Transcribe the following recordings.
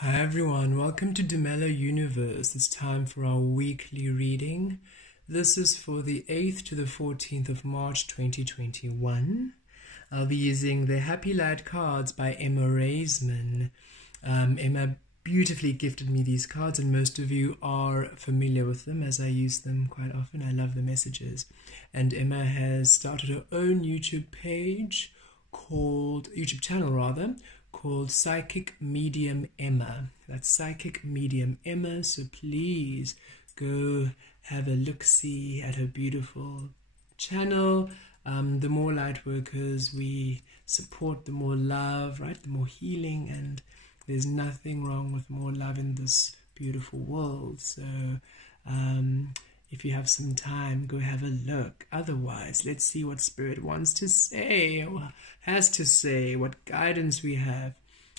Hi everyone, welcome to Demelo Universe. It's time for our weekly reading. This is for the 8th to the 14th of March 2021. I'll be using the Happy Light cards by Emma Raysman. Emma beautifully gifted me these cards and most of you are familiar with them as I use them quite often. I love the messages. And Emma has started her own YouTube channel called Psychic Medium Emma. That's Psychic Medium Emma, so please go have a look-see at her beautiful channel. The more light workers we support, the more love, right? The more healing, and there's nothing wrong with more love in this beautiful world. So if you have some time, go have a look. Otherwise, let's see what Spirit wants to say or has to say, what guidance we have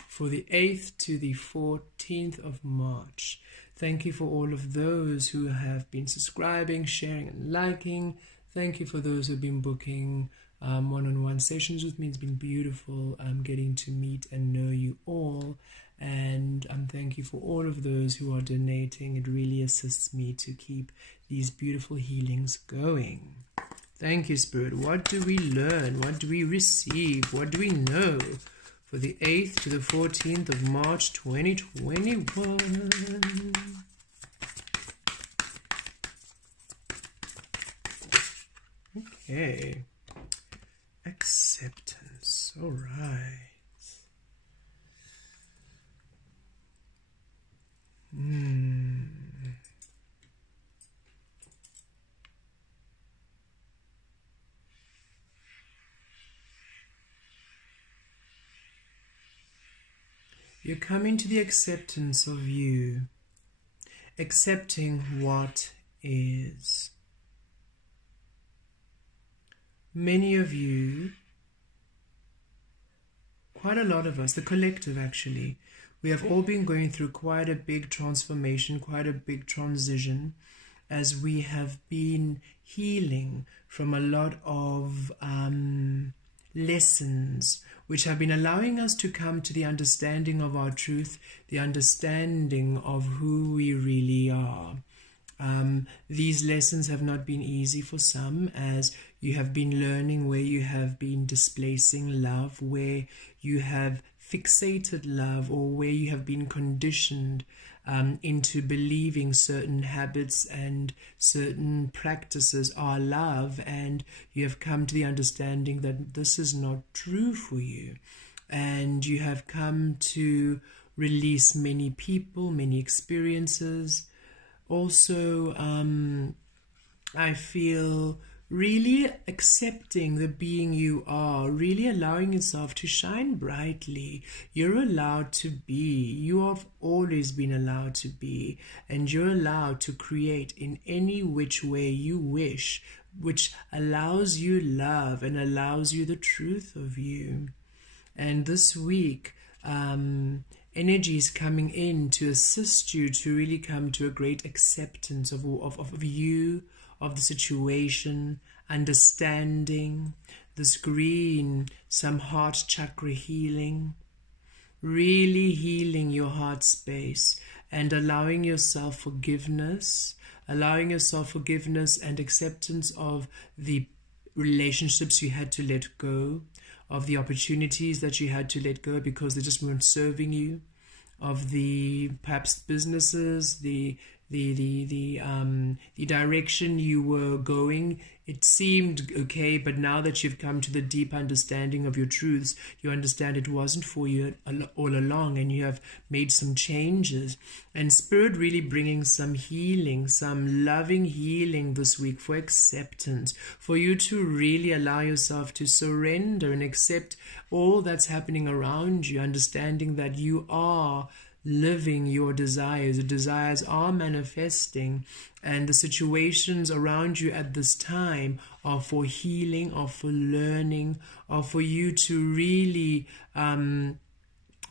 for the 8th to the 14th of March. Thank you for all of those who have been subscribing, sharing and liking. Thank you for those who have been booking one-on-one sessions with me. It's been beautiful getting to meet and know you all. And thank you for all of those who are donating. It really assists me to keep these beautiful healings going. Thank you, Spirit. What do we learn? What do we receive? What do we know for the 8th to the 14th of March 2021? Okay. Acceptance. All right. You're coming to the acceptance of you, accepting what is. Many of you, quite a lot of us, the collective actually, we have all been going through quite a big transformation, quite a big transition, as we have been healing from a lot of lessons which have been allowing us to come to the understanding of our truth, the understanding of who we really are. These lessons have not been easy for some, as you have been learning where you have been displacing love, where you have fixated love, or where you have been conditioned into believing certain habits and certain practices are love, and you have come to the understanding that this is not true for you, and you have come to release many people, many experiences. Also, I feel really accepting the being you are, really allowing yourself to shine brightly. You're allowed to be. You have always been allowed to be, and you're allowed to create in any which way you wish, which allows you love and allows you the truth of you. And this week, energy is coming in to assist you to really come to a great acceptance of you, of the situation, understanding. This green, some heart chakra healing, really healing your heart space and allowing yourself forgiveness and acceptance of the relationships you had to let go, of the opportunities that you had to let go because they just weren't serving you, of the perhaps businesses, the direction you were going. It seemed okay, but now that you've come to the deep understanding of your truths, you understand it wasn't for you all along, and you have made some changes. And Spirit really bringing some healing, some loving healing this week for acceptance, for you to really allow yourself to surrender and accept all that's happening around you, understanding that you are living your desires. The desires are manifesting, and the situations around you at this time are for healing, are for learning, are for you to really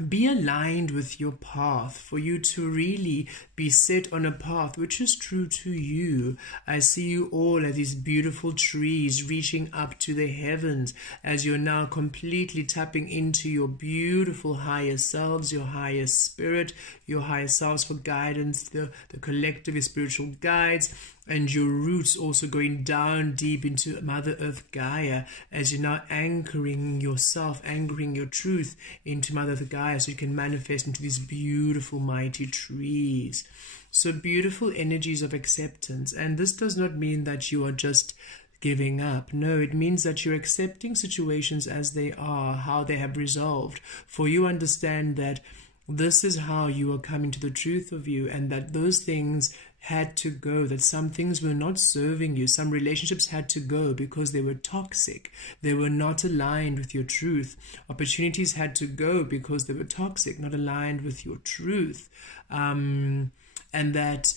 be aligned with your path, for you to really be set on a path which is true to you. I see you all as these beautiful trees reaching up to the heavens as you're now completely tapping into your beautiful higher selves, your higher spirit, your higher selves for guidance, the collective, your spiritual guides, and your roots also going down deep into Mother Earth Gaia as you're now anchoring yourself, anchoring your truth into Mother Earth Gaia so you can manifest into these beautiful mighty trees. So beautiful energies of acceptance. And this does not mean that you are just giving up. No, it means that you're accepting situations as they are, how they have resolved. For you understand that this is how you are coming to the truth of you, and that those things had to go, that some things were not serving you, some relationships had to go because they were toxic, they were not aligned with your truth. Opportunities had to go because they were toxic, not aligned with your truth, and that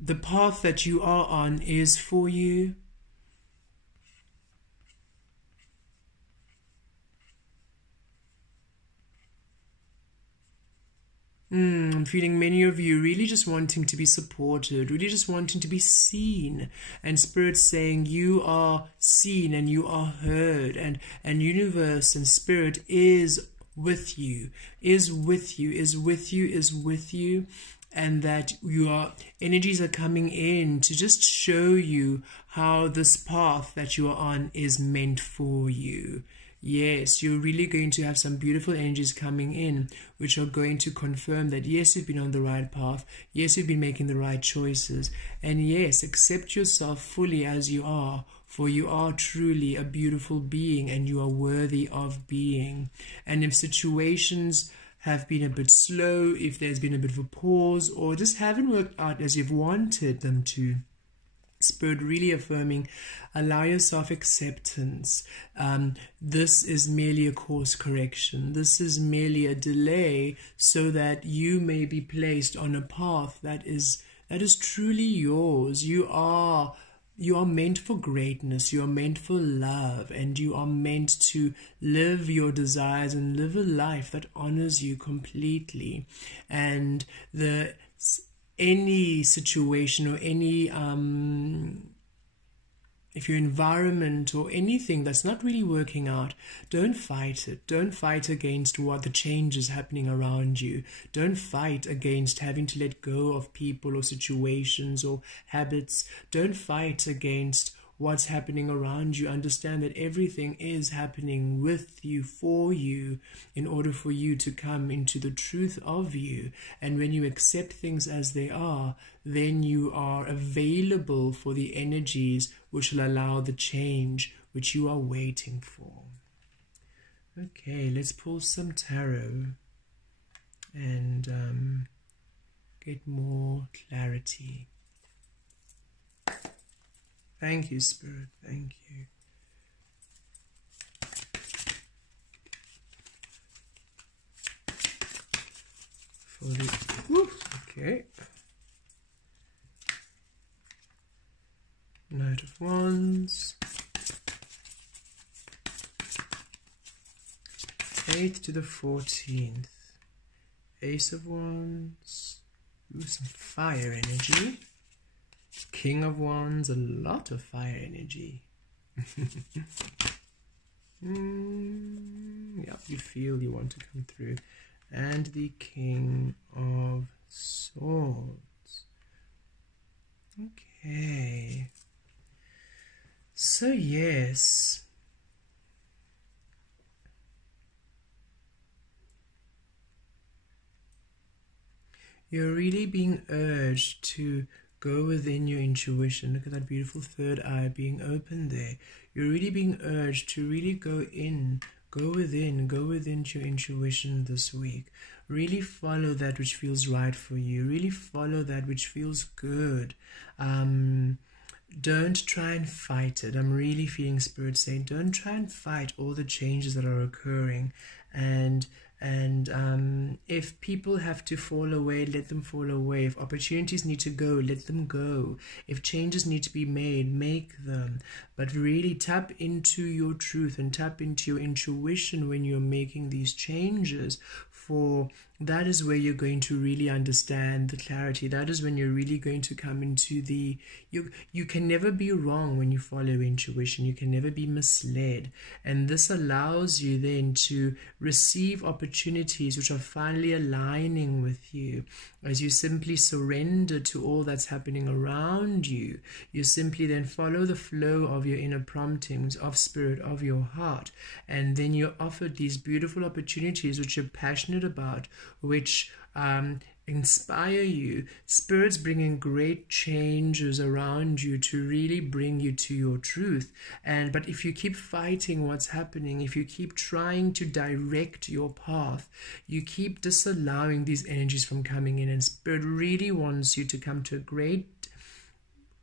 the path that you are on is for you. I'm feeling many of you really just wanting to be supported, really just wanting to be seen, and Spirit saying you are seen and you are heard, and universe and Spirit is with you, is with you, is with you, is with you, and that your energies are coming in to just show you how this path that you are on is meant for you. Yes, you're really going to have some beautiful energies coming in, which are going to confirm that yes, you've been on the right path, yes, you've been making the right choices, and yes, accept yourself fully as you are, for you are truly a beautiful being and you are worthy of being. And if situations have been a bit slow, if there's been a bit of a pause, or just haven't worked out as you've wanted them to, Spirit really affirming, allow yourself acceptance. This is merely a course correction. This is merely a delay so that you may be placed on a path that is truly yours. You are meant for greatness. You are meant for love, and you are meant to live your desires and live a life that honors you completely. And any situation or any if your environment or anything that's not really working out, don't fight it. Don't fight against what the change is happening around you. Don't fight against having to let go of people or situations or habits. Don't fight against what's happening around you. Understand that everything is happening with you, for you, in order for you to come into the truth of you. And when you accept things as they are, then you are available for the energies which will allow the change which you are waiting for. Okay, let's pull some tarot and get more clarity. Thank you, Spirit. Thank you. For the okay. Knight of Wands. 8th to the 14th. Ace of Wands. Ooh, some fire energy. King of Wands, a lot of fire energy. Yeah, you feel you want to come through. And the King of Swords. Okay. So yes. You're really being urged to go within your intuition. Look at that beautiful third eye being open there. You're really being urged to really go in, go within to your intuition this week. Really follow that which feels right for you. Really follow that which feels good. Don't try and fight it. I'm really feeling Spirit saying, don't try and fight all the changes that are occurring. And if people have to fall away, let them fall away. If opportunities need to go, let them go. If changes need to be made, make them. But really tap into your truth and tap into your intuition when you're making these changes, for that is where you're going to really understand the clarity. That is when you're really going to come into the, you can never be wrong when you follow intuition. You can never be misled. And this allows you then to receive opportunities which are finally aligning with you. As you simply surrender to all that's happening around you, you simply then follow the flow of your inner promptings, of spirit, of your heart. And then you're offered these beautiful opportunities which you're passionate about, which inspire you. Spirit's bringing great changes around you to really bring you to your truth. But if you keep fighting what's happening, if you keep trying to direct your path, you keep disallowing these energies from coming in. And Spirit really wants you to come to a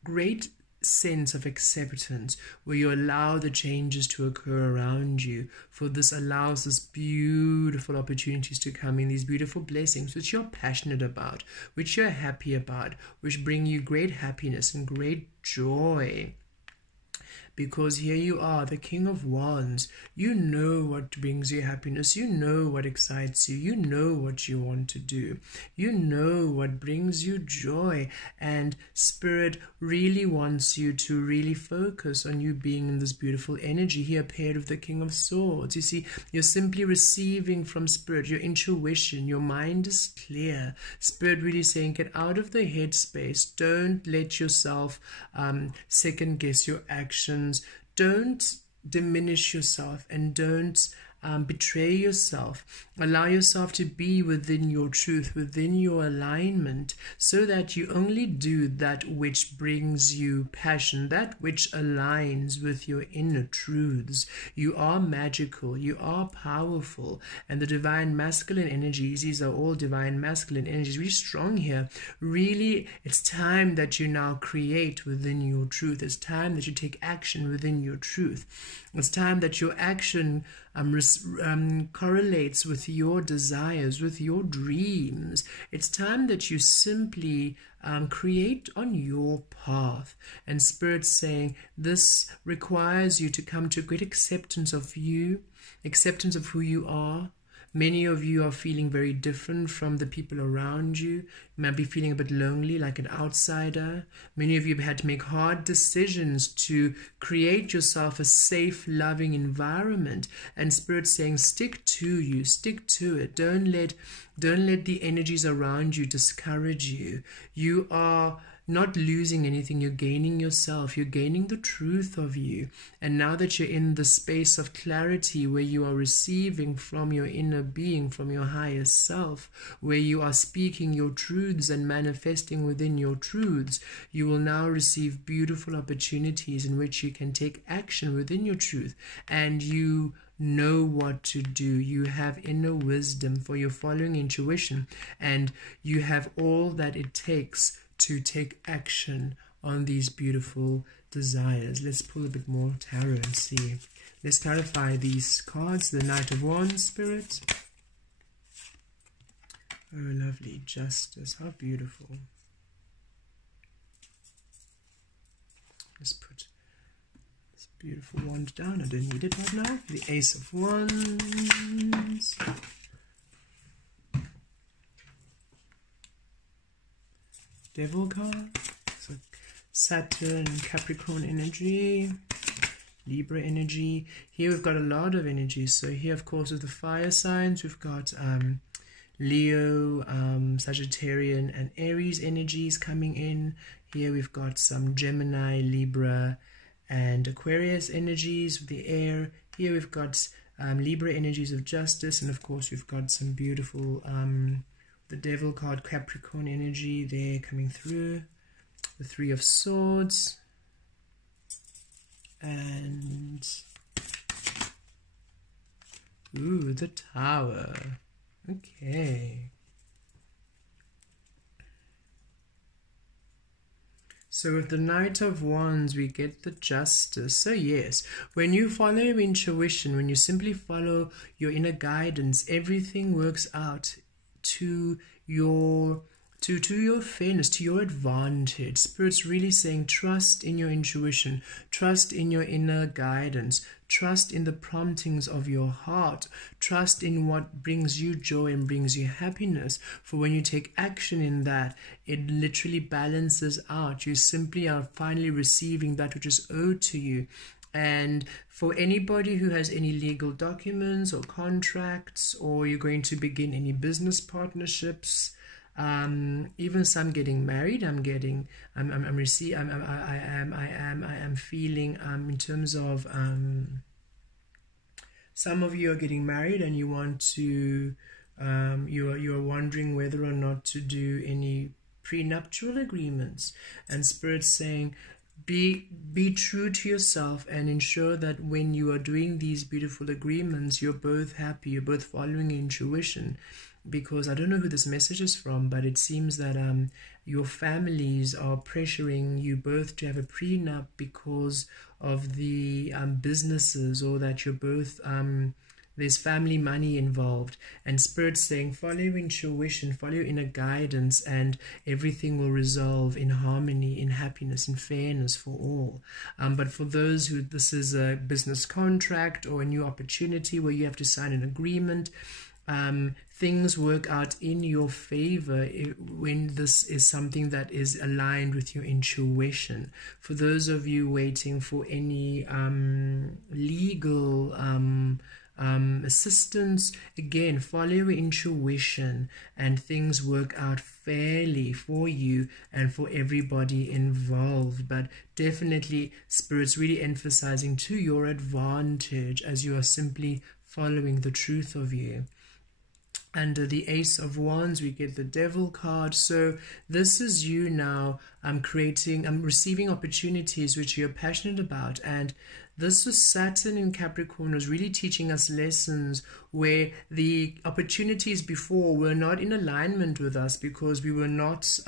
great sense of acceptance, where you allow the changes to occur around you. For this allows us beautiful opportunities to come in, these beautiful blessings which you're passionate about, which you're happy about, which bring you great happiness and great joy. Because here you are, the King of Wands. You know what brings you happiness. You know what excites you. You know what you want to do. You know what brings you joy. And Spirit really wants you to really focus on you being in this beautiful energy here, paired with the King of Swords. You see, you're simply receiving from Spirit, your intuition. Your mind is clear. Spirit really saying, get out of the headspace. Don't let yourself second guess your actions. Don't diminish yourself, and don't betray yourself. Allow yourself to be within your truth, within your alignment, so that you only do that which brings you passion, that which aligns with your inner truths. You are magical, you are powerful, and the divine masculine energies, these are all divine masculine energies, really strong here. Really, it's time that you now create within your truth. It's time that you take action within your truth. It's time that your action correlates with your desires, with your dreams. It's time that you simply create on your path. And Spirit's saying this requires you to come to great acceptance of you, acceptance of who you are. Many of you are feeling very different from the people around you. You might be feeling a bit lonely, like an outsider. Many of you have had to make hard decisions to create yourself a safe, loving environment. And Spirit's saying, stick to you, stick to it. Don't let the energies around you discourage you. You are not losing anything. You're gaining yourself. You're gaining the truth of you. And now that you're in the space of clarity, where you are receiving from your inner being, from your higher self, where you are speaking your truths and manifesting within your truths, you will now receive beautiful opportunities in which you can take action within your truth. And you know what to do. You have inner wisdom, for you're following intuition, and you have all that it takes to take action on these beautiful desires. Let's pull a bit more tarot and see. Let's clarify these cards. The Knight of Wands, Spirit. Oh, lovely. Justice. How beautiful. Let's put this beautiful wand down. I don't need it right now. The Ace of Wands. Devil card, so Saturn, Capricorn energy, Libra energy. Here we've got a lot of energies. So here, of course, with the fire signs, we've got Leo, Sagittarian, and Aries energies coming in. Here we've got some Gemini, Libra, and Aquarius energies with the air. Here we've got Libra energies of justice, and of course we've got some beautiful the Devil card, Capricorn energy there coming through. The Three of Swords. And ooh, the Tower. Okay. So with the Knight of Wands, we get the Justice. So yes, when you follow intuition, when you simply follow your inner guidance, everything works out to your to your fairness, to your advantage. Spirit's really saying, trust in your intuition, trust in your inner guidance, trust in the promptings of your heart, trust in what brings you joy and brings you happiness. For when you take action in that, it literally balances out. You simply are finally receiving that which is owed to you. And for anybody who has any legal documents or contracts, or you're going to begin any business partnerships, even some getting married, I am feeling in terms of some of you are getting married and you want to you are wondering whether or not to do any prenuptial agreements, and Spirit's saying, be true to yourself and ensure that when you are doing these beautiful agreements, you're both happy, you're both following intuition. Because I don't know who this message is from, but it seems that your families are pressuring you both to have a prenup because of the businesses, or that you're both there's family money involved. And Spirit's saying, follow your intuition, follow your inner guidance, and everything will resolve in harmony, in happiness, in fairness for all. But for those who this is a business contract or a new opportunity where you have to sign an agreement, things work out in your favor when this is something that is aligned with your intuition. For those of you waiting for any legal assistance, again, follow your intuition and things work out fairly for you and for everybody involved. But definitely Spirit's really emphasizing to your advantage as you are simply following the truth of you. Under the Ace of Wands, we get the Devil card. So this is you now receiving opportunities which you're passionate about. And this was Saturn in Capricorn was really teaching us lessons where the opportunities before were not in alignment with us because we were not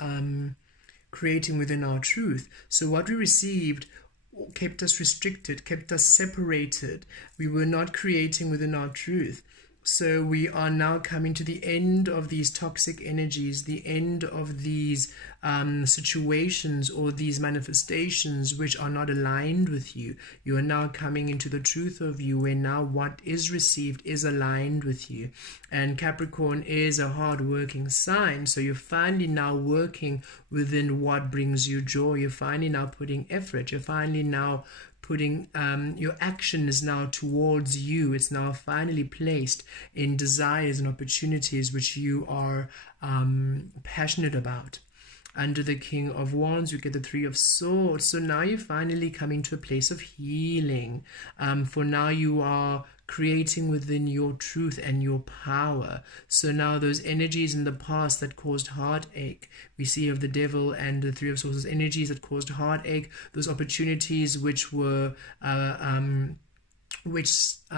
creating within our truth. So what we received kept us restricted, kept us separated. We were not creating within our truth. So we are now coming to the end of these toxic energies, the end of these situations or these manifestations which are not aligned with you. You are now coming into the truth of you, where now what is received is aligned with you. And Capricorn is a hard-working sign, so you're finally now working within what brings you joy. You're finally now putting effort. You're finally now putting your action is now towards you. It's now finally placed in desires and opportunities which you are passionate about. Under the King of Wands, you get the Three of Swords. So now you're finally coming to a place of healing. For now you are creating within your truth and your power. So now those energies in the past that caused heartache, we see of the Devil and the Three of Swords, energies that caused heartache, those opportunities which were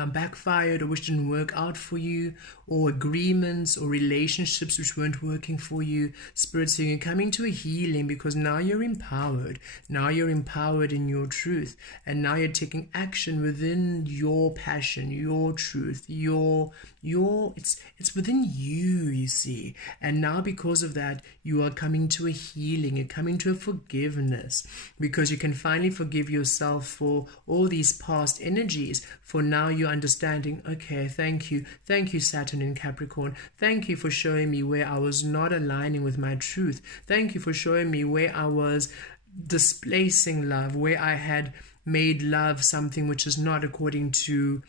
backfired or which didn't work out for you, or agreements or relationships which weren't working for you. Spirit saying you're coming to a healing because now you're empowered. Now you're empowered in your truth, and now you're taking action within your passion, your truth, it's within you see. And now because of that, you are coming to a healing, you're coming to a forgiveness, because you can finally forgive yourself for all these past energies. For now you're understanding, okay, thank you Saturn in Capricorn, thank you for showing me where I was not aligning with my truth. Thank you for showing me where I was displacing love, where I had made love something which is not according to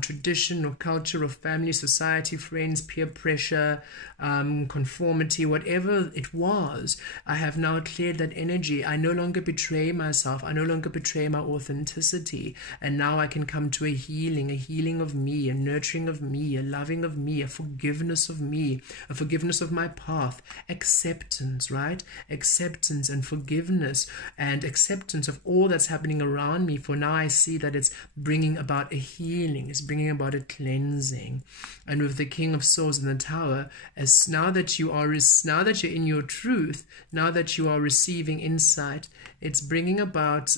tradition or culture or family, society, friends, peer pressure, conformity, whatever it was. I have now cleared that energy. I no longer betray myself. I no longer betray my authenticity. And now I can come to a healing of me, a nurturing of me, a loving of me, a forgiveness of me, a forgiveness of my path, acceptance, right? Acceptance and forgiveness and acceptance of all that's happening around me. For now I see that it's bringing about a healing. Is bringing about a cleansing. And with the King of Swords in the Tower, as now that you're in your truth, now that you are receiving insight, it's bringing about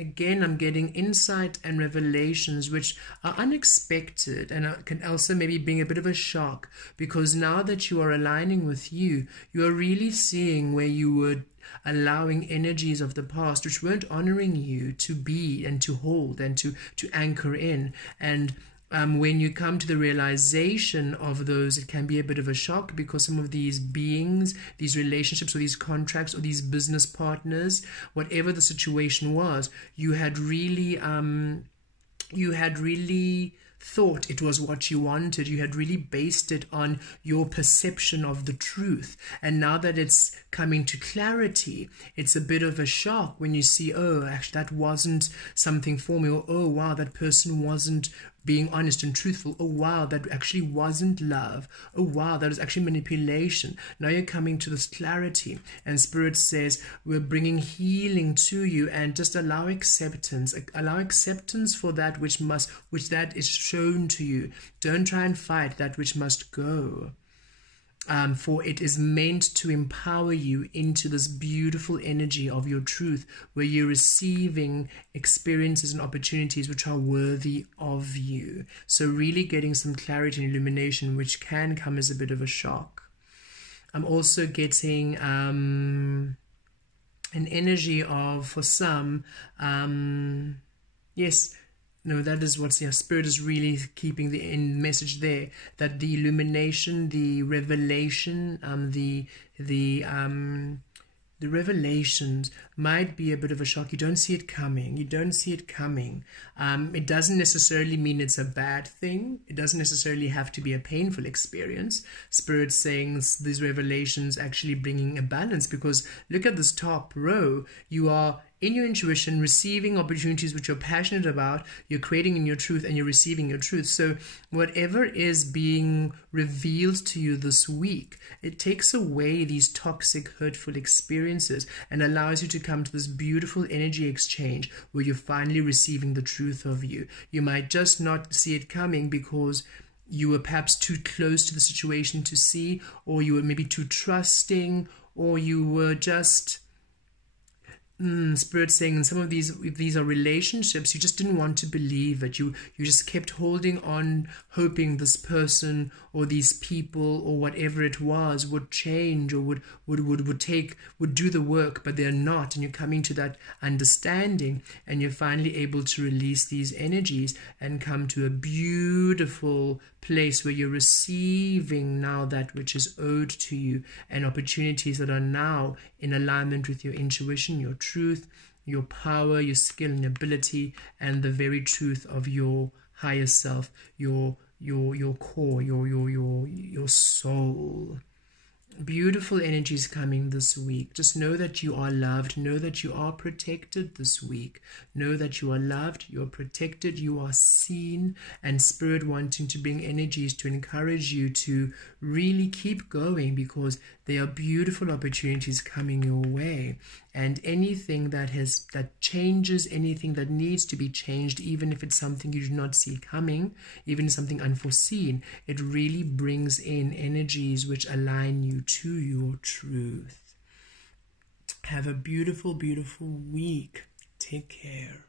Again, I'm getting insight and revelations which are unexpected and can also maybe bring a bit of a shock, because now that you are aligning with you are really seeing where you were allowing energies of the past which weren't honoring you to be and to hold and to anchor in. And when you come to the realization of those, it can be a bit of a shock, because some of these beings, these relationships or these contracts or these business partners, whatever the situation was, you had really thought it was what you wanted. You had really based it on your perception of the truth. And now that it's coming to clarity, it's a bit of a shock when you see, oh, actually that wasn't something for me, or oh wow, that person wasn't being honest and truthful. Oh wow, that actually wasn't love. Oh wow, that was actually manipulation. Now you're coming to this clarity, and Spirit says we're bringing healing to you, and just allow acceptance for that which that is shown to you. Don't try and fight that which must go. For it is meant to empower you into this beautiful energy of your truth, where you're receiving experiences and opportunities which are worthy of you. So really getting some clarity and illumination, which can come as a bit of a shock. I'm also getting an energy of, for some, yes, no, that is what Spirit is really keeping the end message there, that the illumination, the revelation, the revelations might be a bit of a shock. You don't see it coming. You don't see it coming. It doesn't necessarily mean it's a bad thing. It doesn't necessarily have to be a painful experience. Spirit saying these revelations actually bringing a balance, because look at this top row. You are in your intuition, receiving opportunities which you're passionate about, you're creating in your truth, and you're receiving your truth. So whatever is being revealed to you this week, it takes away these toxic, hurtful experiences and allows you to come to this beautiful energy exchange where you're finally receiving the truth of you. You might just not see it coming because you were perhaps too close to the situation to see, or you were maybe too trusting, or you were just... Spirit saying in some of these, if these are relationships, you just didn't want to believe it. You just kept holding on, hoping this person or these people or whatever it was would change or would do the work, but they're not. And you're coming to that understanding, and you're finally able to release these energies and come to a beautiful place where you're receiving now that which is owed to you, and opportunities that are now in alignment with your intuition, your truth, your power, your skill and ability, and the very truth of your higher self, your core, your soul. Beautiful energies coming this week. Just know that you are loved. Know that you are protected this week. Know that you are loved, you are protected, you are seen, and Spirit wanting to bring energies to encourage you to really keep going, because there are beautiful opportunities coming your way. And anything that changes, anything that needs to be changed, even if it's something you do not see coming, even something unforeseen, it really brings in energies which align you to your truth. Have a beautiful, beautiful week. Take care.